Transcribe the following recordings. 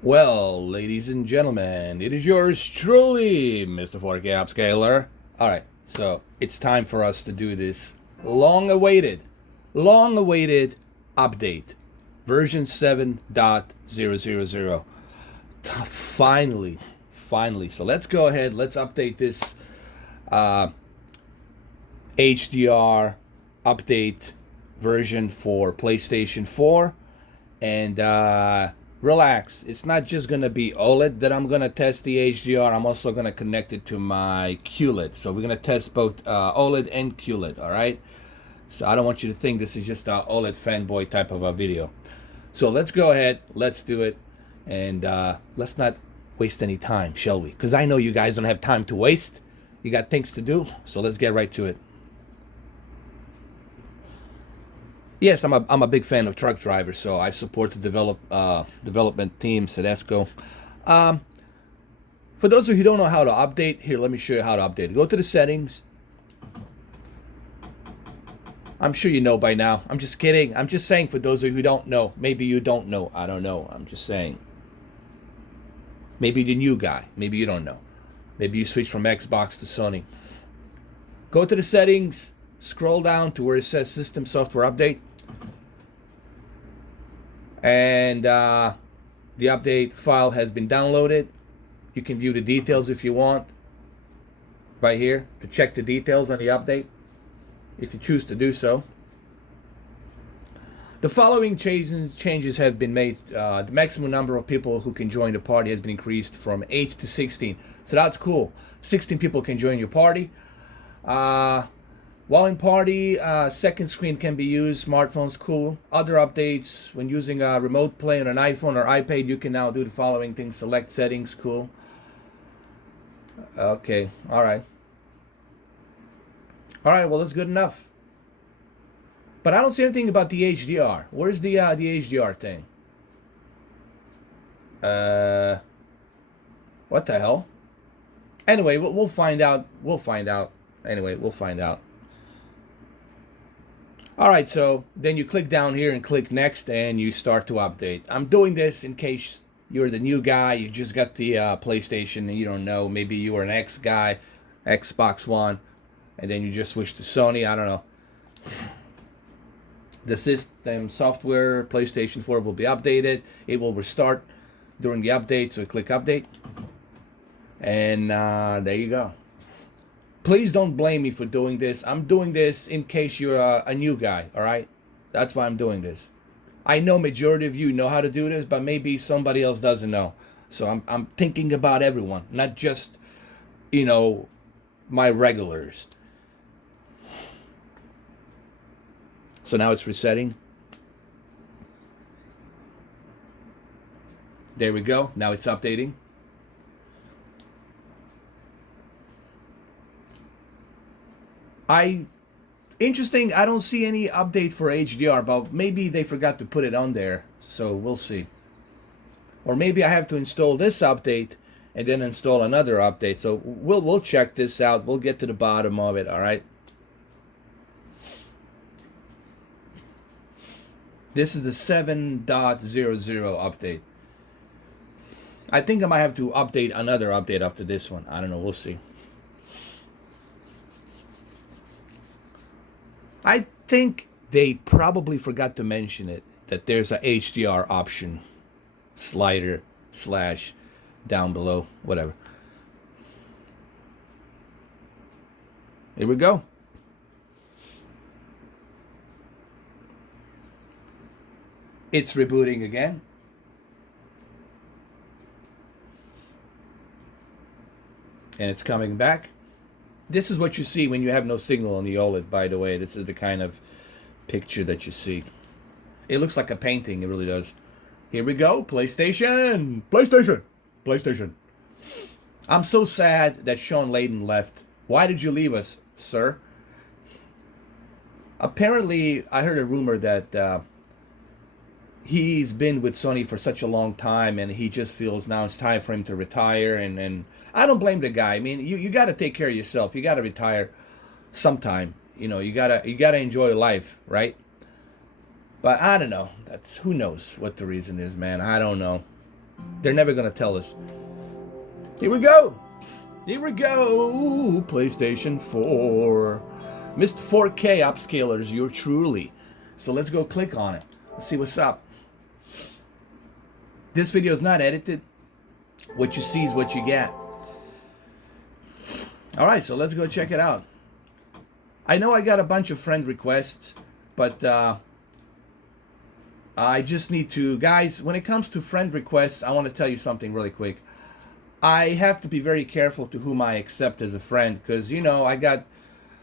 Well, ladies and gentlemen, it is yours truly, Mr. 4K Upscaler. Alright, so it's time for us to do this long-awaited update. Version 7.000. Finally. So let's go ahead, let's update this HDR update version for PlayStation 4. And relax, it's not just gonna be OLED that I'm gonna test the HDR. I'm also gonna connect it to my QLED, so we're gonna test both OLED and QLED. All right, so I don't want you to think this is just a OLED fanboy type of a video. So let's go ahead, let's do it, and let's not waste any time, shall we? Because I know you guys don't have time to waste. You got things to do, so let's get right to it. Yes, I'm a big fan of truck drivers, so I support the development teams at ESCO. Um, for those of you who don't know how to update, here, let me show you how to update. Go to the settings. I'm sure you know by now. I'm just kidding. I'm just saying for those of you who don't know. Maybe you don't know. I don't know. I'm just saying. Maybe the new guy. Maybe you don't know. Maybe you switch from Xbox to Sony. Go to the settings. Scroll down to where it says System Software Update. And the update file has been downloaded. You can view the details if you want. Right here to check the details on the update, if you choose to do so. The following changes have been made. The maximum number of people who can join the party has been increased from 8 to 16. So that's cool. 16 people can join your party. While in party, second screen can be used. Smartphone's cool. Other updates, when using a remote play on an iPhone or iPad, you can now do the following things. Select settings, cool. Okay, alright. Alright, well, that's good enough. But I don't see anything about the HDR. Where's the HDR thing? What the hell? Anyway, we'll find out. Anyway, we'll find out. Alright, so then you click down here and click next and you start to update. I'm doing this in case you're the new guy, you just got the PlayStation and you don't know. Maybe you were an X guy, Xbox One, and then you just switched to Sony. I don't know. The system software, PlayStation 4 will be updated. It will restart during the update, so click update. And there you go. Please don't blame me for doing this. I'm doing this in case you're a new guy, all right? That's why I'm doing this. I know majority of you know how to do this, but maybe somebody else doesn't know. So I'm thinking about everyone, not just, my regulars. So now it's resetting. There we go. Now it's updating. Interesting, I don't see any update for HDR, but maybe they forgot to put it on there, so we'll see. Or maybe I have to install this update and then install another update. So we'll check this out. We'll get to the bottom of it, all right? This is the 7.00 update. I think I might have to update another update after this one. I don't know, we'll see. I think they probably forgot to mention it, that there's a HDR option, slider / down below, whatever. Here we go. It's rebooting again. And it's coming back. This is what you see when you have no signal on the OLED, by the way. This is the kind of picture that you see. It looks like a painting, it really does. Here we go, PlayStation! PlayStation! I'm so sad that Sean Layden left. Why did you leave us, sir? Apparently, I heard a rumor that he's been with Sony for such a long time and he just feels now it's time for him to retire, and I don't blame the guy. I mean, you got to take care of yourself. You got to retire sometime. You got to enjoy life, right? But I don't know. Who knows what the reason is, man. I don't know. They're never gonna tell us. Here we go. Here we go. PlayStation 4. Mr. 4K upscalers, you're truly. So let's go click on it. Let's see what's up. This video is not edited. What you see is what you get. Alright, so let's go check it out. I know I got a bunch of friend requests, but I just need to... Guys, when it comes to friend requests, I want to tell you something really quick. I have to be very careful to whom I accept as a friend, because, you know, I got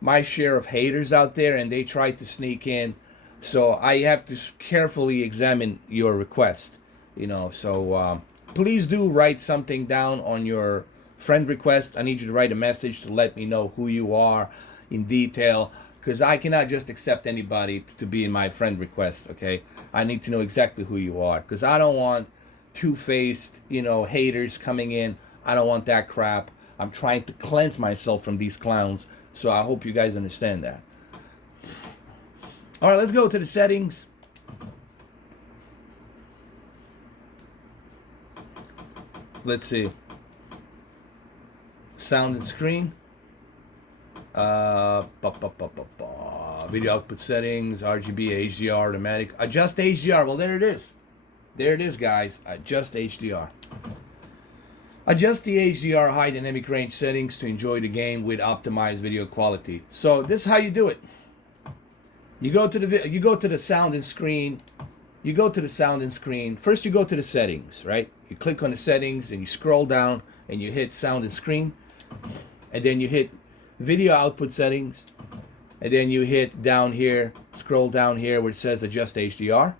my share of haters out there, and they try to sneak in. So I have to carefully examine your request, you know. So please do write something down on your friend request. I need you to write a message to let me know who you are in detail, because I cannot just accept anybody to be in my friend request, okay? I need to know exactly who you are, because I don't want two-faced, you know, haters coming in. I don't want that crap. I'm trying to cleanse myself from these clowns, so I hope you guys understand that. All right, let's go to the settings. Let's see. Sound and screen. Video output settings, RGB, HDR, automatic. Adjust HDR. Well, there it is. There it is, guys. Adjust HDR. Adjust the HDR high dynamic range settings to enjoy the game with optimized video quality. So this is how you do it. You go to the sound and screen. You go to the sound and screen. First, you go to the settings, right? You click on the settings and you scroll down and you hit sound and screen, and then you hit video output settings, and then you hit down here, scroll down here where it says adjust HDR.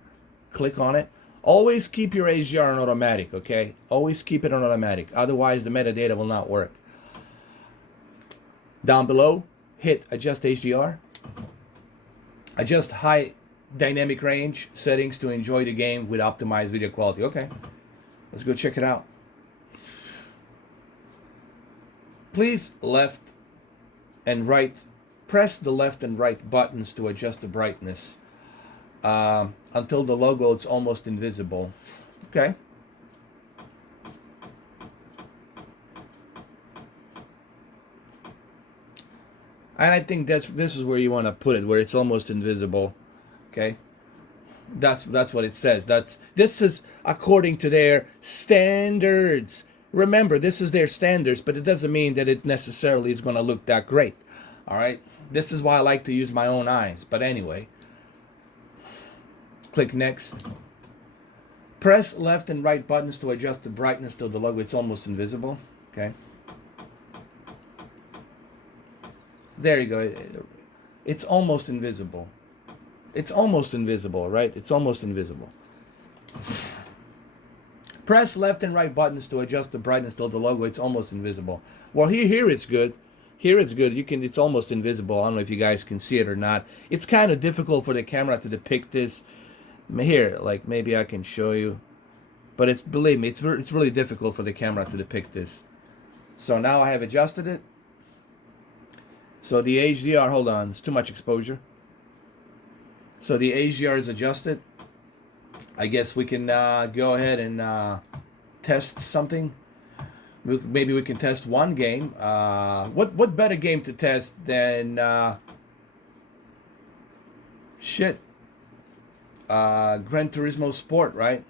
Click on it. Always keep your HDR on automatic, okay? Always keep it on automatic. Otherwise, the metadata will not work. Down below, hit adjust HDR. Adjust high dynamic range settings to enjoy the game with optimized video quality. Okay, let's go check it out. Please left and right, press the left and right buttons to adjust the brightness until the logo is almost invisible. Okay. And I think this is where you want to put it, where it's almost invisible. Okay, that's what it says. This is according to their standards. Remember, this is their standards, but it doesn't mean that it necessarily is going to look that great. All right, this is why I like to use my own eyes. But anyway, click next. Press left and right buttons to adjust the brightness till the logo it's almost invisible. Okay. There you go. It's almost invisible. It's almost invisible, right? It's almost invisible. Press left and right buttons to adjust the brightness till the logo it's almost invisible. Well, here it's good. Here it's good. It's almost invisible. I don't know if you guys can see it or not. It's kind of difficult for the camera to depict this. Here, like maybe I can show you, but believe me, it's really difficult for the camera to depict this. So now I have adjusted it. So the HDR, hold on, it's too much exposure. So the HDR is adjusted. I guess we can go ahead and test something. Maybe we can test one game. What better game to test than Gran Turismo Sport, right?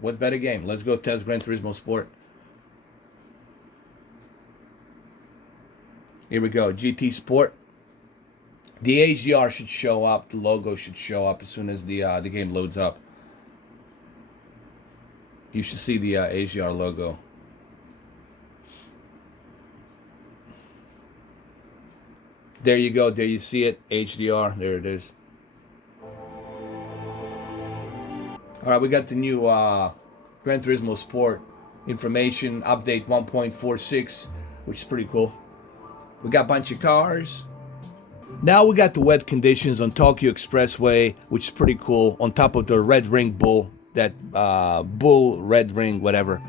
What better game? Let's go test Gran Turismo Sport. Here we go, GT Sport. The HDR should show up. The logo should show up as soon as the game loads up. You should see the HDR logo. There you go. There you see it. HDR. There it is. All right, we got the new Gran Turismo Sport information update 1.46, which is pretty cool. We got a bunch of cars. Now we got the wet conditions on Tokyo Expressway, which is pretty cool. On top of the red ring bull, that bull red ring, whatever.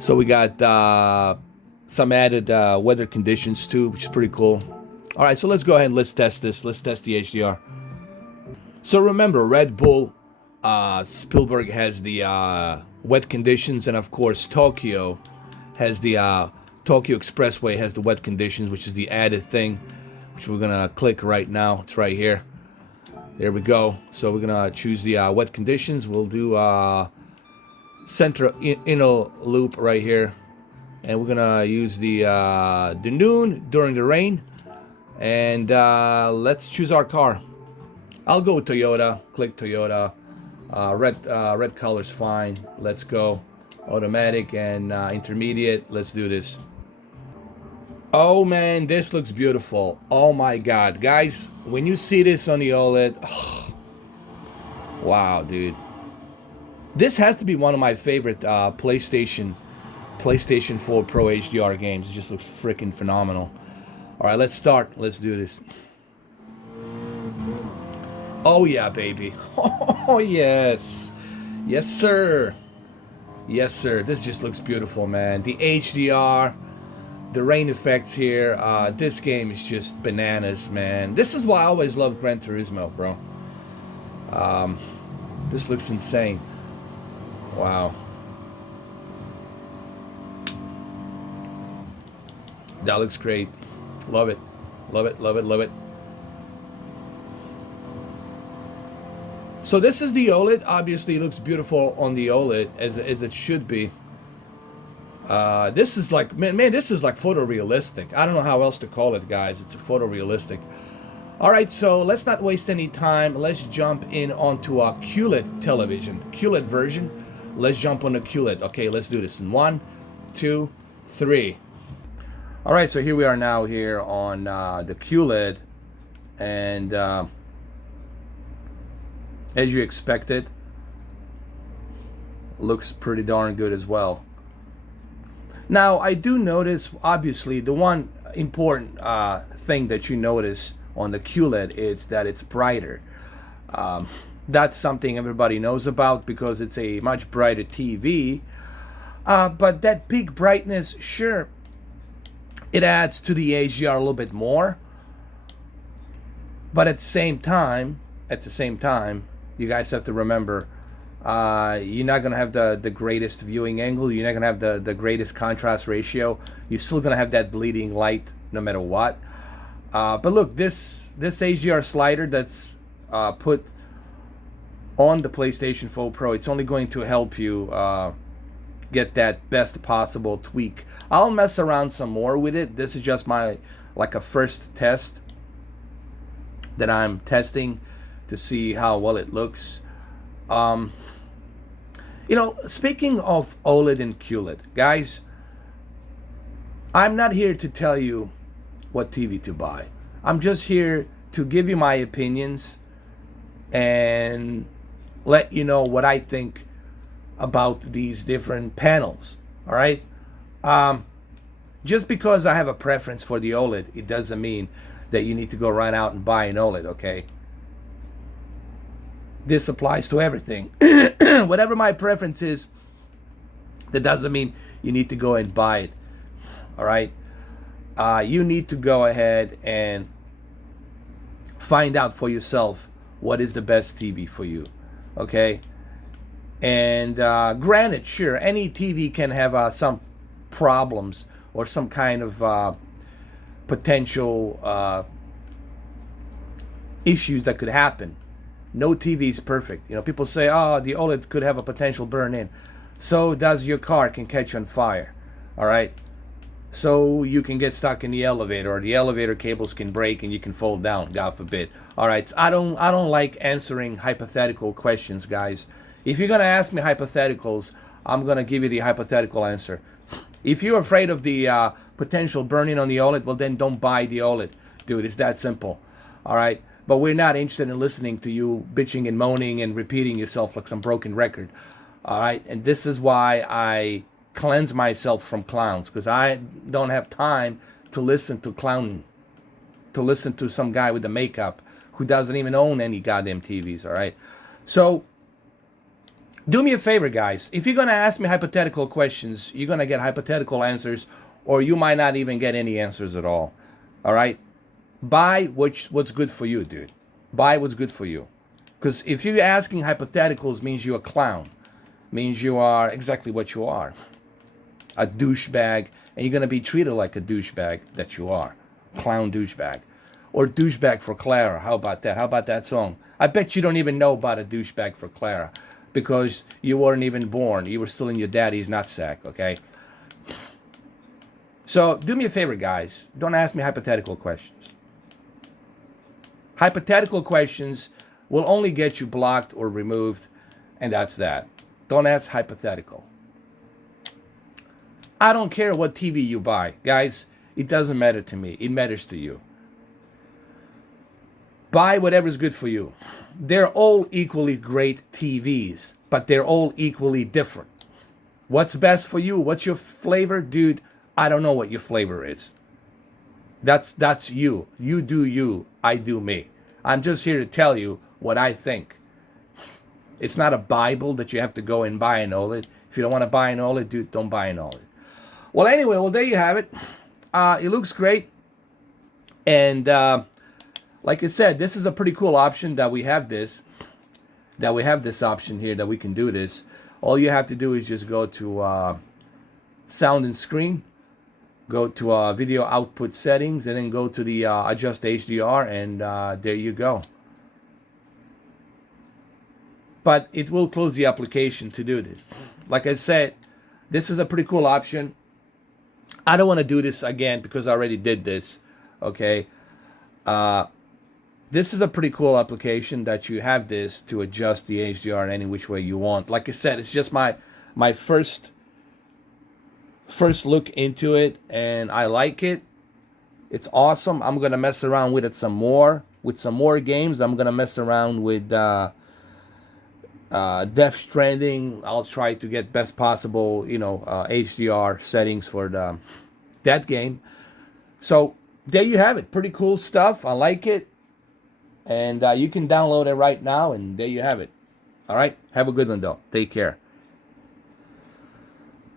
So we got some added weather conditions too, which is pretty cool. All right, so let's go ahead and let's test this. Let's test the HDR. So remember, Red Bull Spielberg has the wet conditions, and of course Tokyo has the Tokyo Expressway has the wet conditions, which is the added thing, which we're gonna click right now. It's right here. There we go. So we're gonna choose the wet conditions. We'll do center inner loop right here, and we're gonna use the noon during the rain, and let's choose our car. I'll go with Toyota. Click Toyota. Red color's fine. Let's go. Automatic and intermediate. Let's do this. Oh man, this looks beautiful. Oh my god, guys, when you see this on the OLED, oh, wow, dude. This has to be one of my favorite PlayStation 4 Pro HDR games. It just looks freaking phenomenal. All right, let's start. Let's do this. Oh yeah, baby. Oh yes. Yes, sir. Yes, sir. This just looks beautiful, man. The HDR, the rain effects here. This game is just bananas, man. This is why I always love Gran Turismo, bro. This looks insane. Wow. That looks great. Love it. Love it, love it, love it. So this is the OLED. Obviously, it looks beautiful on the OLED, as it should be. This is like, man, this is like photorealistic. I don't know how else to call it, guys. It's photorealistic. All right, so let's not waste any time. Let's jump in onto our QLED television, QLED version. Let's jump on the QLED. Okay, let's do this in 1, 2, 3. All right, so here we are now here on the QLED, and as you expected, looks pretty darn good as well. Now, I do notice, obviously, the one important thing that you notice on the QLED is that it's brighter. That's something everybody knows about because it's a much brighter TV. But that peak brightness, sure, it adds to the HDR a little bit more. But at the same time, you guys have to remember, you're not going to have the greatest viewing angle. You're not going to have the greatest contrast ratio. You're still going to have that bleeding light no matter what. But look, this HDR slider that's put on the PlayStation 4 Pro, it's only going to help you get that best possible tweak. I'll mess around some more with it. This is just my, like, a first test that I'm testing to see how well it looks. You know, speaking of OLED and QLED, guys, I'm not here to tell you what TV to buy. I'm just here to give you my opinions and let you know what I think about these different panels. All right? Just because I have a preference for the OLED, it doesn't mean that you need to go right out and buy an OLED, okay? This applies to everything. Whatever my preference is, that doesn't mean you need to go and buy it. All right? You need to go ahead and find out for yourself what is the best TV for you. Okay? And granted, sure, any TV can have some problems or some kind of potential issues that could happen. No TV is perfect. You know, people say, oh, the OLED could have a potential burn-in. So does your car can catch on fire. All right? So you can get stuck in the elevator, or the elevator cables can break and you can fall down, God forbid. All right, so I don't like answering hypothetical questions, guys. If you're gonna ask me hypotheticals, I'm gonna give you the hypothetical answer. If you're afraid of the potential burn-in on the OLED, well then don't buy the OLED, dude. It's that simple. All right. But we're not interested in listening to you bitching and moaning and repeating yourself like some broken record. All right? And this is why I cleanse myself from clowns, because I don't have time to listen to clowning, to listen to some guy with the makeup who doesn't even own any goddamn TVs, all right? So do me a favor, guys. If you're going to ask me hypothetical questions, you're going to get hypothetical answers, or you might not even get any answers at all, all right? Buy what's good for you, dude. Buy what's good for you. Because if you're asking hypotheticals, means you're a clown. Means you are exactly what you are. A douchebag. And you're going to be treated like a douchebag that you are. Clown douchebag. Or douchebag for Clara. How about that? How about that song? I bet you don't even know about a douchebag for Clara. Because you weren't even born. You were still in your daddy's nutsack, okay? So do me a favor, guys. Don't ask me hypothetical questions. Hypothetical questions will only get you blocked or removed, and that's that. Don't ask hypothetical. I don't care what TV you buy. Guys, it doesn't matter to me. It matters to you. Buy whatever's good for you. They're all equally great TVs, but they're all equally different. What's best for you? What's your flavor? Dude, I don't know what your flavor is. That's you. You do you. I do me. I'm just here to tell you what I think. It's not a Bible that you have to go and buy an OLED. If you don't want to buy an OLED, dude, don't buy an OLED. Well, anyway, there you have it. It looks great. And like I said, this is a pretty cool option that we have this. That we have this option here that we can do this. All you have to do is just go to sound and screen. Go to video output settings. And then go to the adjust HDR. And there you go. But it will close the application to do this. Like I said, this is a pretty cool option. I don't want to do this again because I already did this. Okay. This is a pretty cool application that you have this to adjust the HDR in any which way you want. Like I said, it's just my first look into it, and I like it. It's awesome. I'm gonna mess around with it some more. With some more games, I'm gonna mess around with Death Stranding. I'll try to get best possible, HDR settings for that game. So there you have it. Pretty cool stuff. I like it. And you can download it right now, and there you have it. All right? Have a good one, though. Take care.